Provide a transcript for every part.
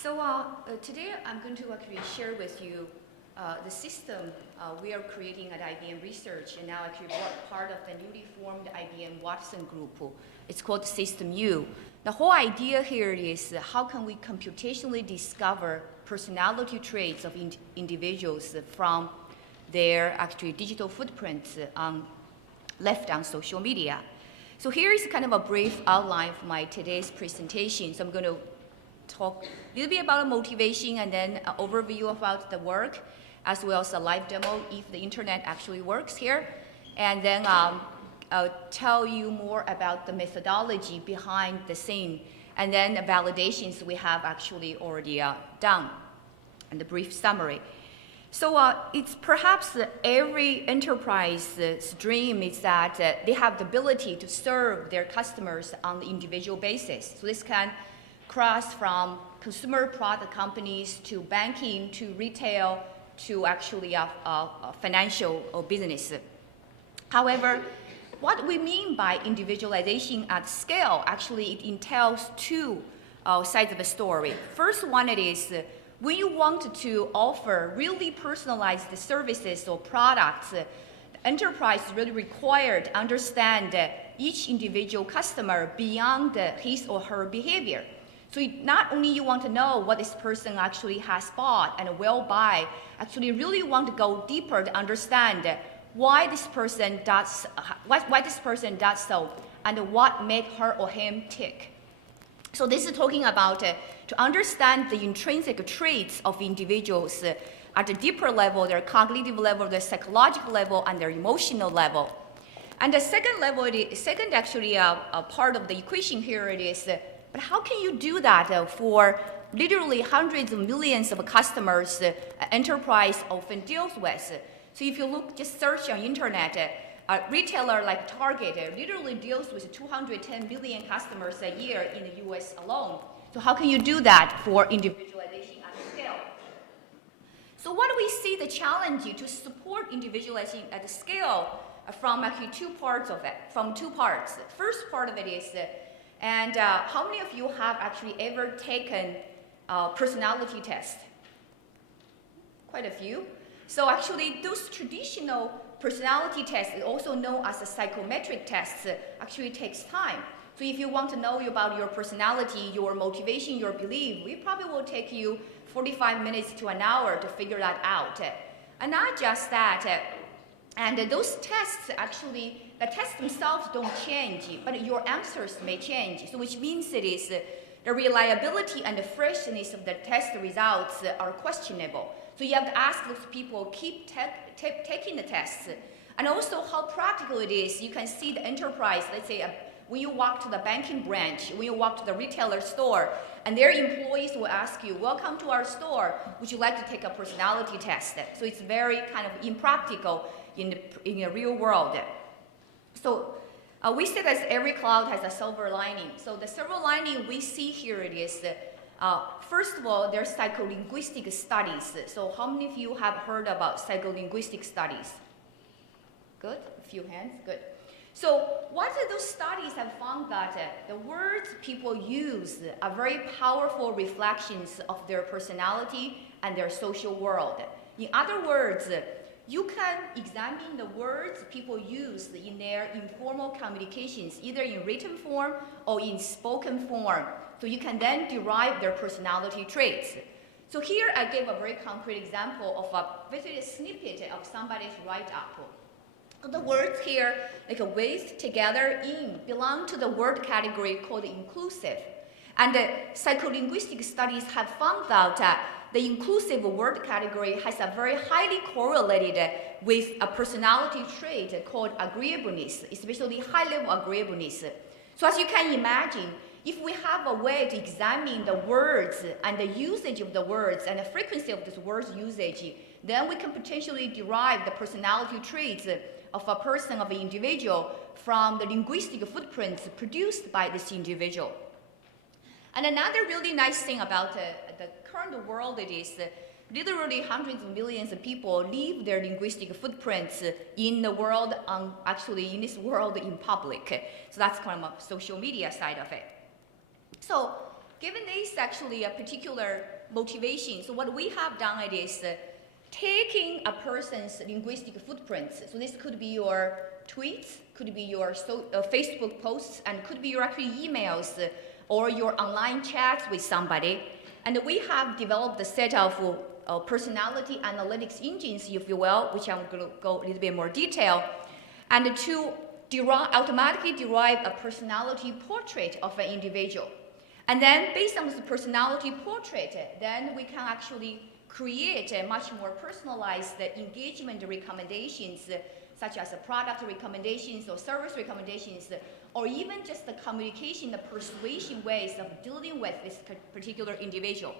Today I'm going to actually share with you the system we are creating at IBM Research, and now actually part of the newly formed IBM Watson Group. It's called System U. The whole idea here is how can we computationally discover personality traits of individuals from their actually digital footprints left on social media. So here is kind of a brief outline for my today's presentation. So I'm going to talk a little bit about motivation and then an overview about the work, as well as a live demo if the internet actually works here. And then I'll tell you more about the methodology behind the scene, and then the validations we have actually already done, and the brief summary. So it's perhaps every enterprise's dream is that they have the ability to serve their customers on the individual basis. So this can cross from consumer product companies to banking to retail to actually financial or business. However, what we mean by individualization at scale, actually it entails two sides of the story. First one, it is when you want to offer really personalized services or products, the enterprise is really required to understand each individual customer beyond his or her behavior. So not only you want to know what this person actually has bought and will buy, actually really want to go deeper to understand why this person does so and what made her or him tick. So this is talking about to understand the intrinsic traits of individuals at a deeper level, their cognitive level, their psychological level, and their emotional level. And the second level, second actually part of the equation here it is, but how can you do that for literally hundreds of millions of customers enterprise often deals with? So if you look, just search on internet, a retailer like Target literally deals with 210 million customers a year in the US alone. So how can you do that for individualization at scale? So what do we see the challenge to support individualization at scale from actually two parts of it, from two parts. First part of it is, and how many of you have actually ever taken a personality test? Quite a few. So actually those traditional personality tests, also known as the psychometric tests, actually takes time. So if you want to know about your personality, your motivation, your belief, we probably will take you 45 minutes to an hour to figure that out. And not just that, and those tests actually, the tests themselves don't change, but your answers may change. So which means it is the reliability and the freshness of the test results are questionable. So you have to ask those people, keep taking the tests. And also how practical it is. You can see the enterprise, let's say when you walk to the banking branch, when you walk to the retailer store, and their employees will ask you, welcome to our store, would you like to take a personality test? So it's very kind of impractical in the real world. So we said that every cloud has a silver lining. So the silver lining we see here it is, first of all, there's psycholinguistic studies. So how many of you have heard about psycholinguistic studies? Good, a few hands, good. So what those studies have found that the words people use are very powerful reflections of their personality and their social world. In other words, you can examine the words people use in their informal communications, either in written form or in spoken form. So you can then derive their personality traits. So here I gave a very concrete example of a basically a snippet of somebody's write-up. The words here, like with, together, in, belong to the word category called inclusive. And the psycholinguistic studies have found out that the inclusive word category has a very highly correlated with a personality trait called agreeableness, especially high-level agreeableness. So as you can imagine, if we have a way to examine the words and the usage of the words and the frequency of this word's usage, then we can potentially derive the personality traits of a person, of an individual, from the linguistic footprints produced by this individual. And another really nice thing about the current world it is literally hundreds of millions of people leave their linguistic footprints in the world, actually in this world in public. So that's kind of a social media side of it. So given this actually a particular motivation, so what we have done it is taking a person's linguistic footprints. So this could be your tweets, could be your Facebook posts, and could be your actually emails or your online chats with somebody. And we have developed a set of personality analytics engines, if you will, which I'm going to go a little bit more detail, and to automatically derive a personality portrait of an individual. And then based on this personality portrait, then we can actually create a much more personalized engagement recommendations, such as product recommendations or service recommendations, or even just the communication, the persuasion ways of dealing with this particular individual.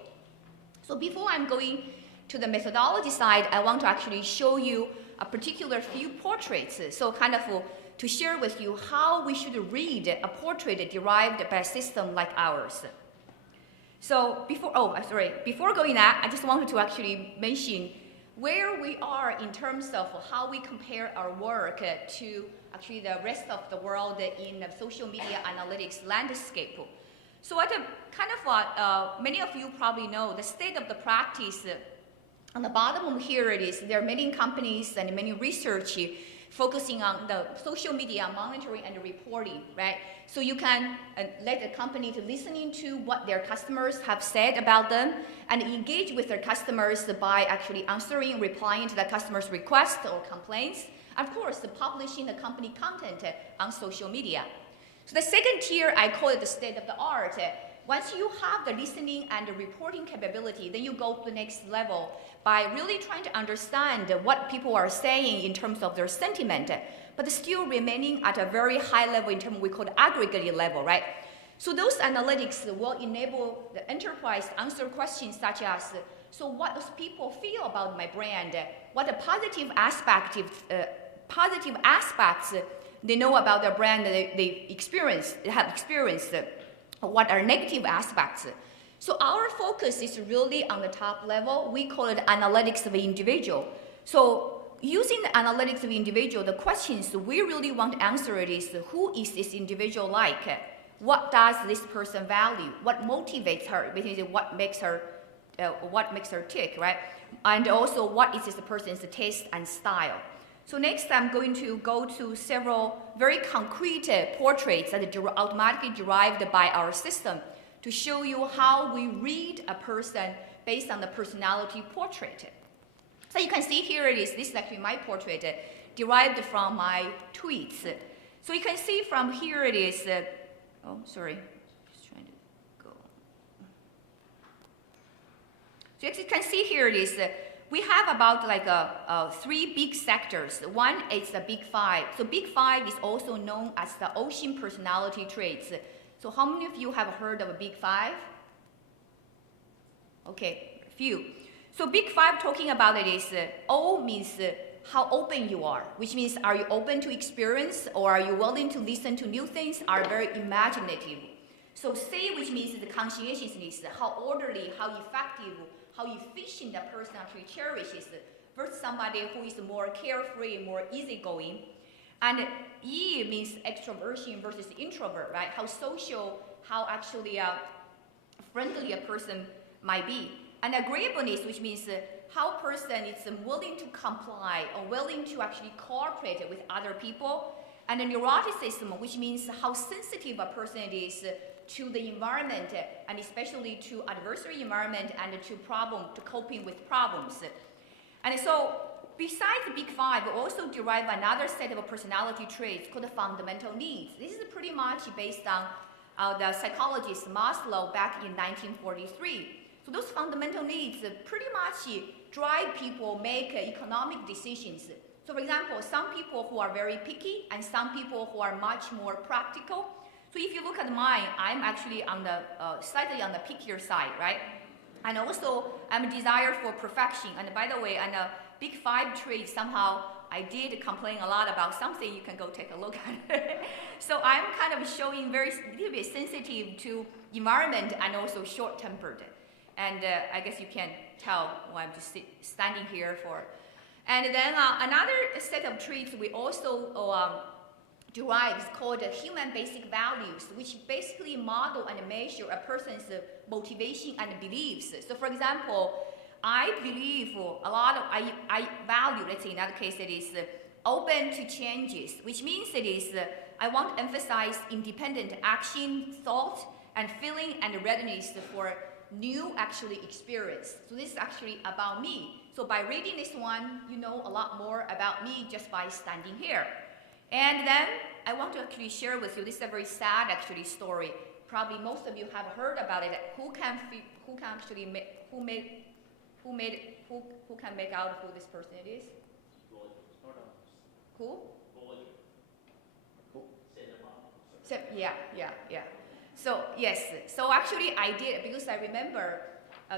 So before I'm going to the methodology side, I want to actually show you a particular few portraits. So kind of to share with you how we should read a portrait derived by a system like ours. So before going that, I just wanted to actually mention where we are in terms of how we compare our work to actually the rest of the world in the social media analytics landscape. So at a kind of many of you probably know the state of the practice. On the bottom here it is, there are many companies and many research focusing on the social media monitoring and reporting, right? So you can let the company to listening to what their customers have said about them and engage with their customers by actually answering, replying to the customer's requests or complaints. Of course, publishing the company content on social media. So the second tier, I call it the state of the art. Once you have the listening and the reporting capability, then you go to the next level by really trying to understand what people are saying in terms of their sentiment, but still remaining at a very high level in terms of what we call the aggregate level, right? So those analytics will enable the enterprise to answer questions such as, so what does people feel about my brand? What are positive aspects they know about their brand that they have experienced? What are negative aspects? So our focus is really on the top level. We call it analytics of the individual. So using the analytics of the individual, the questions we really want to answer it is, who is this individual like? What does this person value? What motivates her? Basically, what makes her tick, right? And also, what is this person's taste and style? So next, I'm going to go to several very concrete portraits that are automatically derived by our system to show you how we read a person based on the personality portrait. So you can see here it is. This is actually my portrait derived from my tweets. So you can see from here it is. Just trying to go. So as you can see here it is. We have about like three big sectors. One is the Big Five. So Big Five is also known as the ocean personality traits. So how many of you have heard of a Big Five? Okay, a few. So Big Five talking about it is, O means how open you are, which means are you open to experience or are you willing to listen to new things, are very imaginative. So C, which means the conscientiousness, how orderly, how effective, how efficient a person actually cherishes versus somebody who is more carefree, more easygoing. And E means extroversion versus introvert, right? How social, how actually friendly a person might be. And agreeableness, which means how a person is willing to comply or willing to actually cooperate with other people. And a neuroticism, which means how sensitive a person is to the environment, and especially to adversary environment and to coping with problems. And so besides the Big Five, we also derive another set of personality traits called the fundamental needs. This is pretty much based on the psychologist Maslow back in 1943. So those fundamental needs pretty much drive people make economic decisions. So for example, some people who are very picky and some people who are much more practical. So if you look at mine, I'm actually on the slightly on the pickier side, right? And also, I'm a desire for perfection. And by the way, on the Big Five traits, somehow I did complain a lot about something. You can go take a look at it. So I'm kind of showing very little bit sensitive to environment and also short-tempered. And I guess you can tell why I'm just standing here for. And then another set of traits we also derives called human basic values, which basically model and measure a person's motivation and beliefs. So for example, I believe I value, let's say in that case it is open to changes, which means it is I want to emphasize independent action, thought, and feeling and readiness for new actually experience. So this is actually about me. So by reading this one, you know a lot more about me just by standing here. And then I want to actually share with you, this is a very sad actually story. Probably most of you have heard about it. Who can make out who this person it is? Who? So, yeah. So yes, so actually I did, because I remember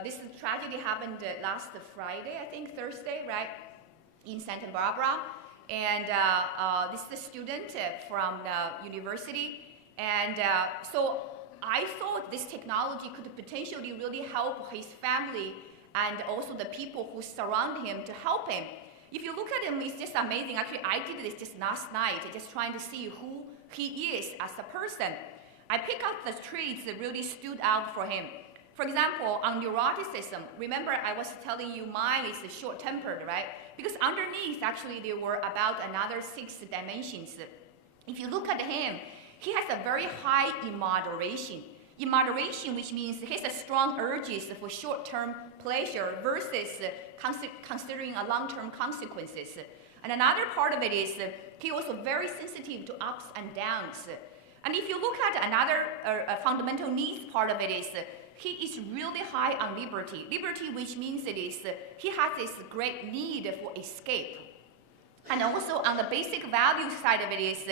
this tragedy happened last Friday, I think Thursday, right, in Santa Barbara. And this is a student from the university. And so I thought this technology could potentially really help his family and also the people who surround him to help him. If you look at him, it's just amazing. Actually, I did this just last night, just trying to see who he is as a person. I picked out the traits that really stood out for him. For example, on neuroticism, remember I was telling you mine is short-tempered, right? Because underneath, actually, there were about another 6 dimensions. If you look at him, he has a very high immoderation. Immoderation, which means he has a strong urges for short-term pleasure versus considering a long-term consequences. And another part of it is he also very sensitive to ups and downs. And if you look at another fundamental needs part of it is he is really high on liberty. Liberty, which means it is he has this great need for escape. And also on the basic value side of it is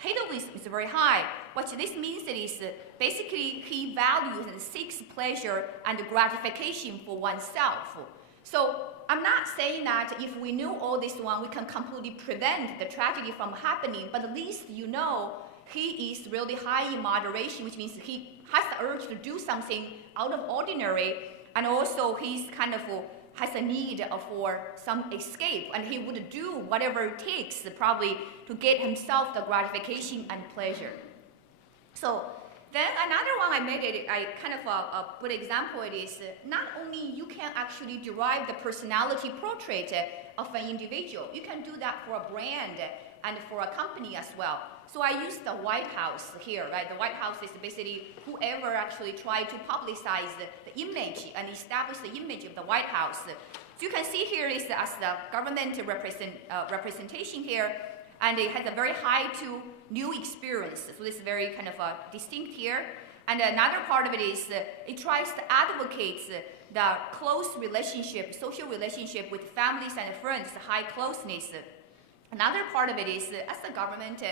hedonism is very high. What this means it is basically he values and seeks pleasure and gratification for oneself. So I'm not saying that if we knew all this one, we can completely prevent the tragedy from happening, but at least you know he is really high in moderation, which means he has the urge to do something out of ordinary, and also he's kind of has a need for some escape, and he would do whatever it takes probably to get himself the gratification and pleasure. So then another one I made it, I kind of a good example it is not only you can actually derive the personality portrait of an individual, you can do that for a brand and for a company as well. So I used the White House here, right? The White House is basically whoever actually tried to publicize the image and establish the image of the White House. So you can see here is as the government representation here, and it has a very high to new experience. So this is very kind of distinct here. And another part of it is it tries to advocate the close relationship, social relationship with families and friends, high closeness. Another part of it is as the government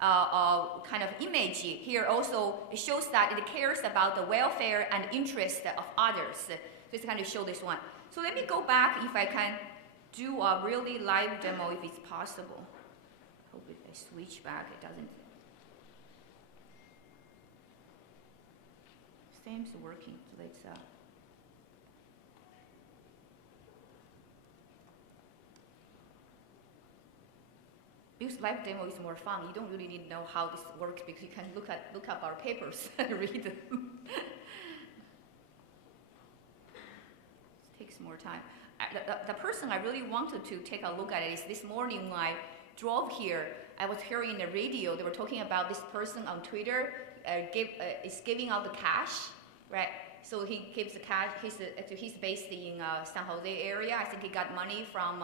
kind of image here also, it shows that it cares about the welfare and interest of others. So it's kind of show this one. So let me go back if I can do a really live demo if it's possible. Hope if I switch back it doesn't. Seems working. So let's because live demo is more fun. You don't really need to know how this works because you can look up our papers and read them. It takes more time. The person I really wanted to take a look at it is this morning when I drove here. I was hearing the radio. They were talking about this person on Twitter is giving out the cash, right? So he gives the cash. He's based in San Jose area. I think he got money from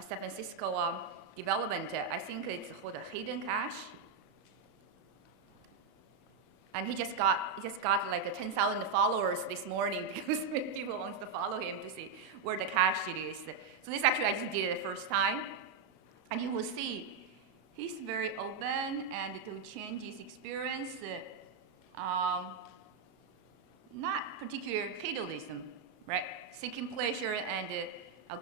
San Francisco. Development, I think it's called a hidden cash, and he just got like 10,000 followers this morning because many people want to follow him to see where the cash it is. So this actually I just did it the first time, and you will see he's very open and to change his experience. Not particular hedonism, right? Seeking pleasure and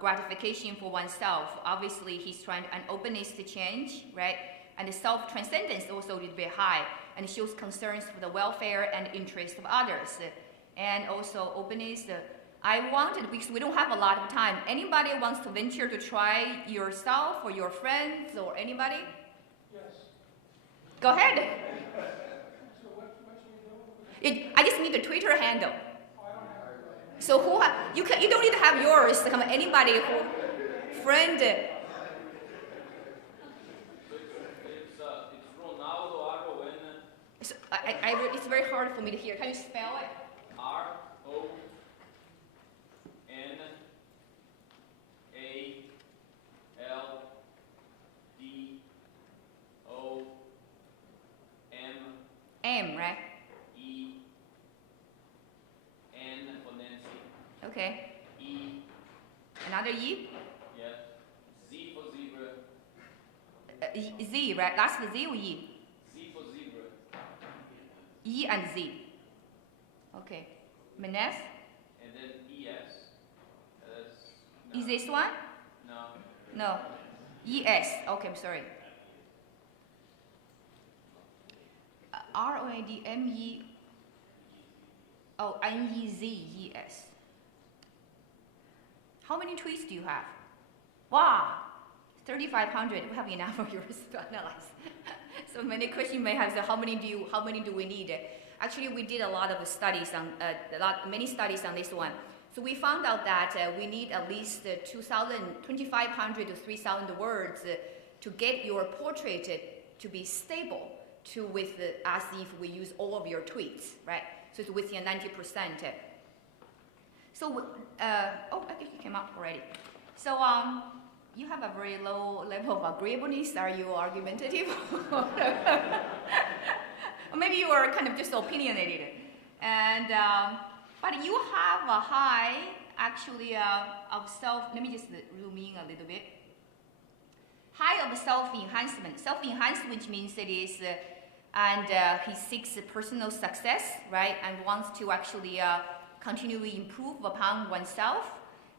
gratification for oneself. Obviously, he's trying an openness to change, right? And the self-transcendence also is very high, and shows concerns for the welfare and interest of others. And also openness. I wanted, because we don't have a lot of time, anybody wants to venture to try yourself or your friends or anybody? Yes. Go ahead. I just need a Twitter handle. So you don't need to have yours. Anybody who friend. It's Ronaldo R-O-N. So it's very hard for me to hear. Can you spell it? M, right? E-N for Nancy. Okay. E. Another E? Yeah. Z for zebra. Z, right? That's the Z or E? Z for zebra. E and Z. Okay. Menes? And then E-S. No. Is this one? No. No. E-S. Okay, I'm sorry. R-O-A-D-M-E. Oh, N-E-Z-E-S. How many tweets do you have? Wow, 3,500. We have enough of yours to analyze. So many questions may have. So how many do we need? Actually, we did a lot of studies on many studies on this one. So we found out that we need at least 2,500 to 3,000 words to get your portrait to be stable. As if we use all of your tweets, right? So it's within 90%. So, I think you came up already. So, you have a very low level of agreeableness. Are you argumentative? Or maybe you are kind of just opinionated. And, but you have a high, actually, of self, let me just zoom in a little bit. High of self-enhancement. Self-enhancement, which means it is, he seeks personal success, right? And wants to actually continually improve upon oneself,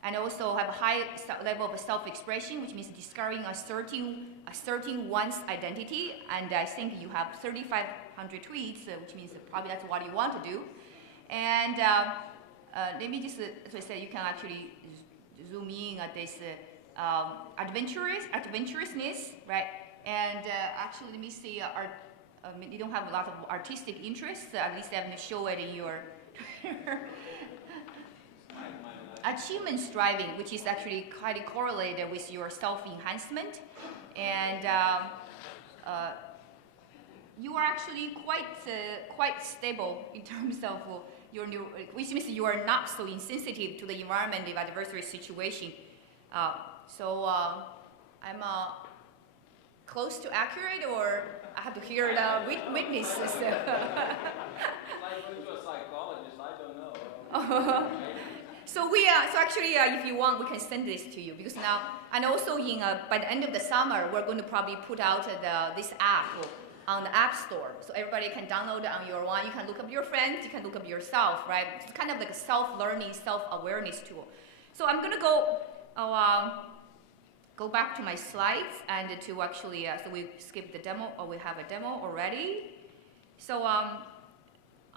and also have a high level of self-expression, which means discovering asserting one's identity. And I think you have 3,500 tweets, which means probably that's what you want to do. And let me just, as I said, you can actually zoom in at this adventurousness, right? And actually, let me see, you don't have a lot of artistic interests, at least I haven't show it in your achievement striving, which is actually highly correlated with your self-enhancement. And you are actually quite stable in terms of your new, which means you are not so insensitive to the environment of adversary situation. So I'm close to accurate, or I have to hear the witnesses. It's like going to a psychologist, I don't know. So actually, if you want, we can send this to you, because now, and also by the end of the summer, we're going to probably put out this app on the App Store, so everybody can download it on your one. You can look up your friends, you can look up yourself, right? It's kind of like a self-learning, self-awareness tool. So I'm gonna go back to my slides and to actually, so we skipped the demo, or we have a demo already. So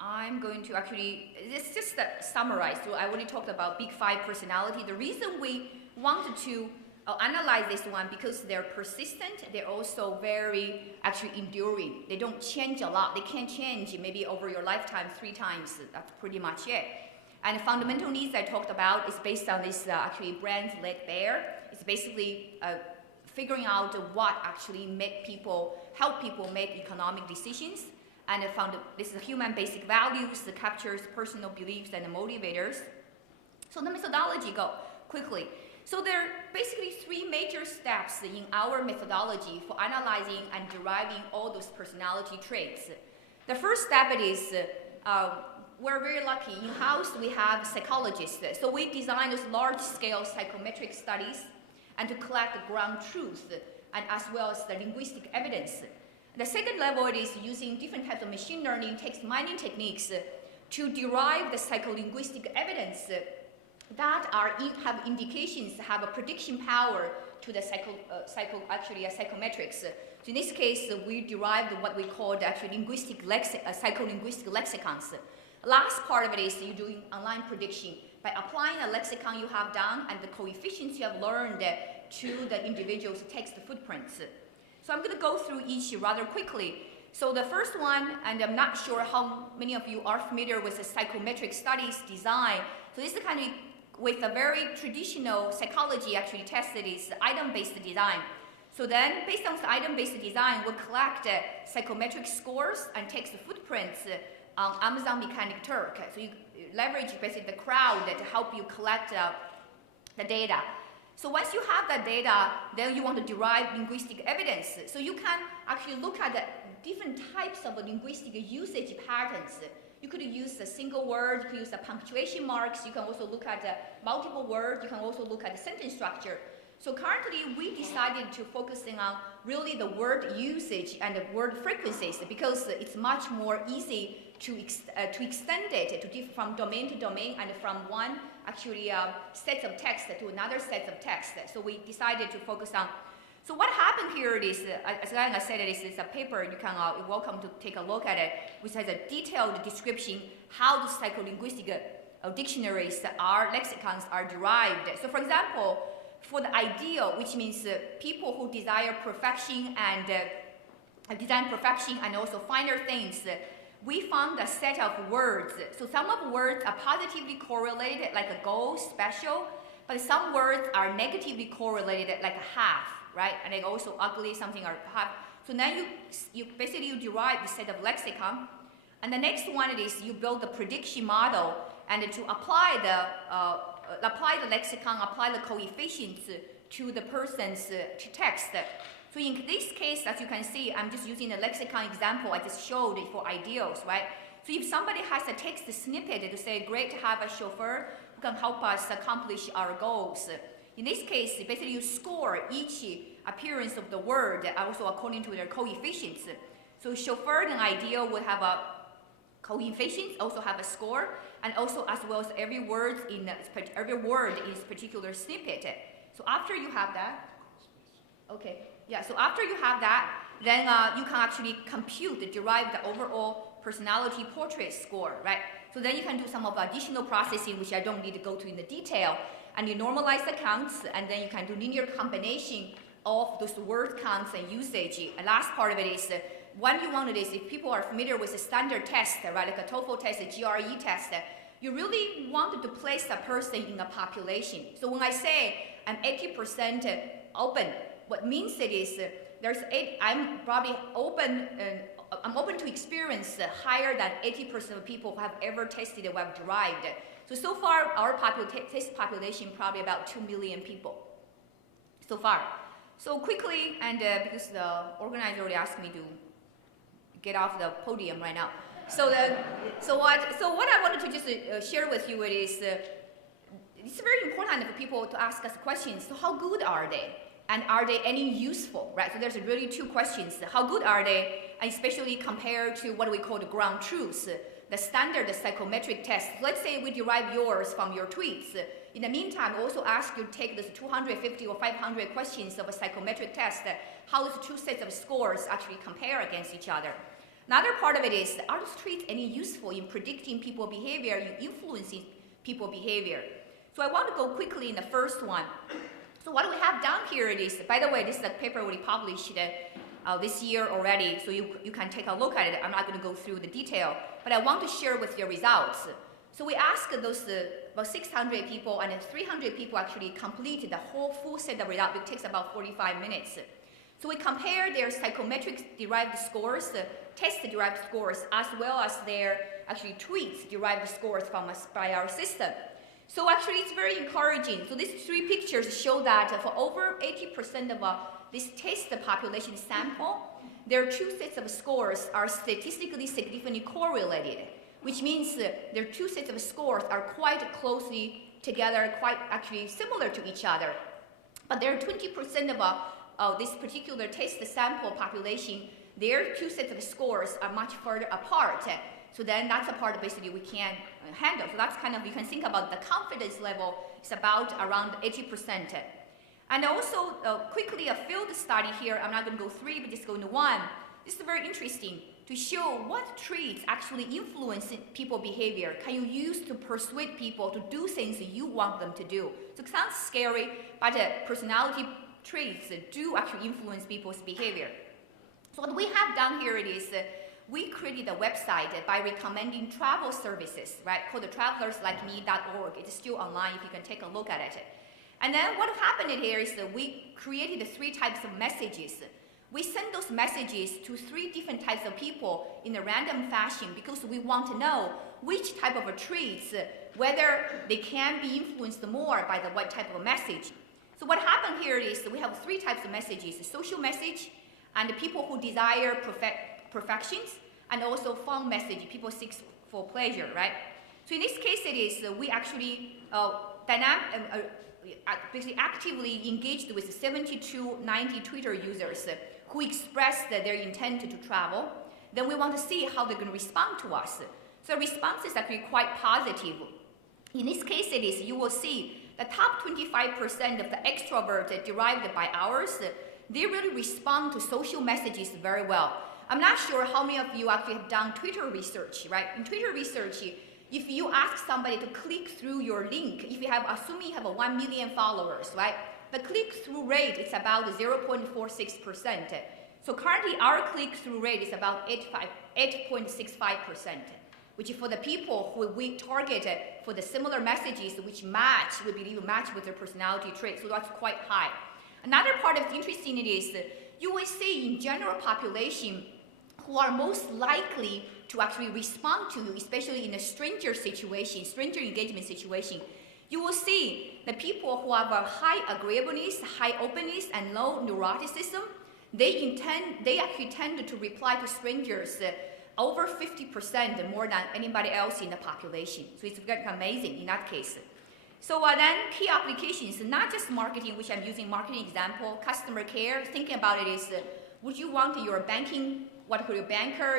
I'm going to actually, it's just summarize. So I already talked about Big Five personality. The reason we wanted to analyze this one, because they're persistent, they're also very actually enduring. They don't change a lot. They can change maybe over your lifetime 3 times. That's pretty much it. And the fundamental needs I talked about is based on this actually brand-led bear. It's basically figuring out what actually help people make economic decisions. And I found this is human basic values that captures personal beliefs and motivators. So the methodology, go quickly. So there are basically 3 major steps in our methodology for analyzing and deriving all those personality traits. The first step is we're very lucky. In-house, we have psychologists. So we design those large-scale psychometric studies and to collect the ground truth, and as well as the linguistic evidence. The second level is using different types of machine learning text mining techniques to derive the psycholinguistic evidence that have indications, have a prediction power to the psychometrics. So in this case, we derived what we called actually psycholinguistic lexicons. Last part of it is you're doing online prediction by applying a lexicon you have done and the coefficients you have learned to the individual's text footprints. So I'm going to go through each rather quickly. So the first one, and I'm not sure how many of you are familiar with the Psychometric Studies design. So this is kind of with a very traditional psychology actually tested is item-based design. So then, based on the item-based design, we'll collect psychometric scores and text footprints on Amazon Mechanic Turk. So you leverage basically the crowd to help you collect the data. So once you have that data, then you want to derive linguistic evidence. So you can actually look at the different types of linguistic usage patterns. You could use a single word, you could use the punctuation marks, you can also look at multiple words, you can also look at the sentence structure. So currently, we decided to focusing on really the word usage and the word frequencies because it's much more easy to extend it from domain to domain and from one actually set of text to another set of text. So we decided to focus on. So what happened here is, as I said, it's a paper. You can you're welcome to take a look at it, which has a detailed description how the psycholinguistic dictionaries lexicons are derived. So for example, for the ideal, which means people who desire perfection and design perfection and also finer things, we found a set of words. So some of the words are positively correlated, like a goal, special, but some words are negatively correlated, like a half, right? And then also ugly, something are half. So then you basically derive the set of lexicon. And the next one is you build the prediction model and to apply the lexicon, apply the coefficients to the person's text. So in this case, as you can see, I'm just using the lexicon example I just showed for ideals, right? So if somebody has a text snippet to say, great to have a chauffeur who can help us accomplish our goals. In this case, basically you score each appearance of the word also according to their coefficients. So chauffeur and ideal would have a coefficients, also have a score, and also as well as every word is particular snippet. So after you have that, okay, yeah. So after you have that, then you can actually derive the overall personality portrait score, right? So then you can do some of the additional processing, which I don't need to go to in the detail, and you normalize the counts, and then you can do linear combination of those word counts and usage. And last part of it is. What you want is, if people are familiar with the standard test, right, like a TOEFL test, a GRE test, you really wanted to place a person in a population. So when I say I'm 80% open, what means it is I'm probably open. I'm open to experience higher than 80% of people who have ever tested or have derived. So far, our test population probably about 2 million people. So far. So quickly, and because the organizer already asked me to get off the podium right now. So what I wanted to just share with you is it's very important for people to ask us questions. So how good are they? And are they any useful, right? So there's really two questions. How good are they, and especially compared to what we call the ground truths, the standard psychometric test. Let's say we derive yours from your tweets. In the meantime, we also ask you to take those 250 or 500 questions of a psychometric test, how those two sets of scores actually compare against each other. Another part of it is, are those traits any useful in predicting people behavior, in influencing people behavior? So I want to go quickly in the first one. So what we have done here is, by the way, this is a paper we published this year already, so you can take a look at it. I'm not going to go through the detail, but I want to share with you results. So we asked those about 600 people, and 300 people actually completed the whole full set of results. It takes about 45 minutes. So we compare their psychometric-derived scores, test-derived scores, as well as their actually tweets-derived scores by our system. So actually, it's very encouraging. So these three pictures show that for over 80% of this test population sample, their two sets of scores are statistically significantly correlated, which means their two sets of scores are quite closely together, quite actually similar to each other. But there are 20% of this particular test sample population, their two sets of scores are much further apart. So then that's a part basically we can handle. So that's kind of, you can think about the confidence level is about around 80%. And also quickly a field study here, I'm not going to go through, but just go into one. This is very interesting to show what traits actually influence people behavior. Can you use to persuade people to do things you want them to do? So it sounds scary, but personality traits do actually influence people's behavior. So what we have done here is we created a website by recommending travel services, right, called travelerslikeme.org. It's still online if you can take a look at it. And then what happened here is that we created 3 types of messages. We send those messages to 3 different types of people in a random fashion because we want to know which type of traits, whether they can be influenced more by the what type of message. So what happened here is we have 3 types of messages: a social message, and the people who desire perfections, and also fun message, people seek for pleasure, right? So in this case, it is we actually basically actively engaged with 7290 Twitter users who expressed their intent to travel. Then we want to see how they're going to respond to us. So the response is actually quite positive. In this case, it is, you will see the top 25% of the extroverts derived by ours, they really respond to social messages very well. I'm not sure how many of you actually have done Twitter research, right? In Twitter research, if you ask somebody to click through your link, if you have, assuming you have 1 million followers, right? The click-through rate is about 0.46%. So currently our click-through rate is about 8.65%, which for the people who we targeted for the similar messages which match, we believe match with their personality traits, so that's quite high. Another part of the interesting is you will see in general population who are most likely to actually respond to you, especially in a stranger situation, stranger engagement situation. You will see the people who have a high agreeableness, high openness, and low neuroticism, they actually tend to reply to strangers over 50% more than anybody else in the population. So it's amazing in that case. So then key applications, not just marketing, which I'm using marketing example, customer care, thinking about it is, would you want your banking, your banker,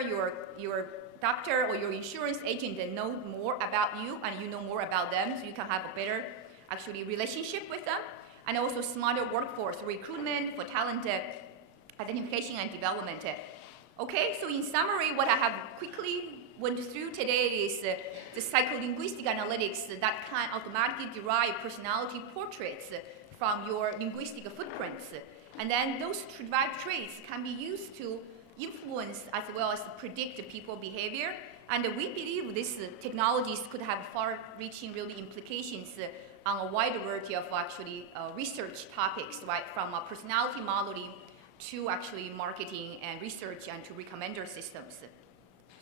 your doctor, or your insurance agent to know more about you and you know more about them so you can have a better actually relationship with them, and also smarter workforce recruitment for talent identification and development. Okay, so in summary, what I have quickly went through today is the psycholinguistic analytics that can automatically derive personality portraits from your linguistic footprints. And then those derived traits can be used to influence as well as predict people behavior. And we believe these technologies could have far-reaching really implications on a wide variety of actually research topics, right? From personality modeling to actually marketing and research and to recommender systems.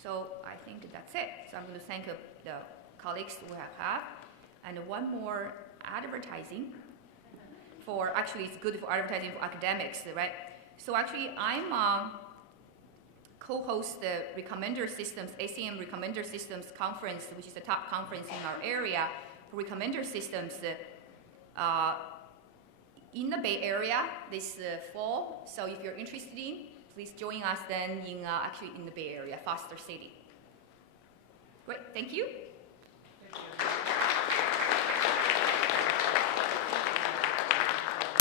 So I think that's it. So I'm going to thank the colleagues who have. And one more advertising for, actually it's good for advertising for academics, right? So actually I'm co-host the Recommender Systems, ACM Recommender Systems Conference, which is the top conference in our area for recommender systems in the Bay Area this fall. So if you're interested in, please join us then in actually in the Bay Area, Foster City. Great, thank you.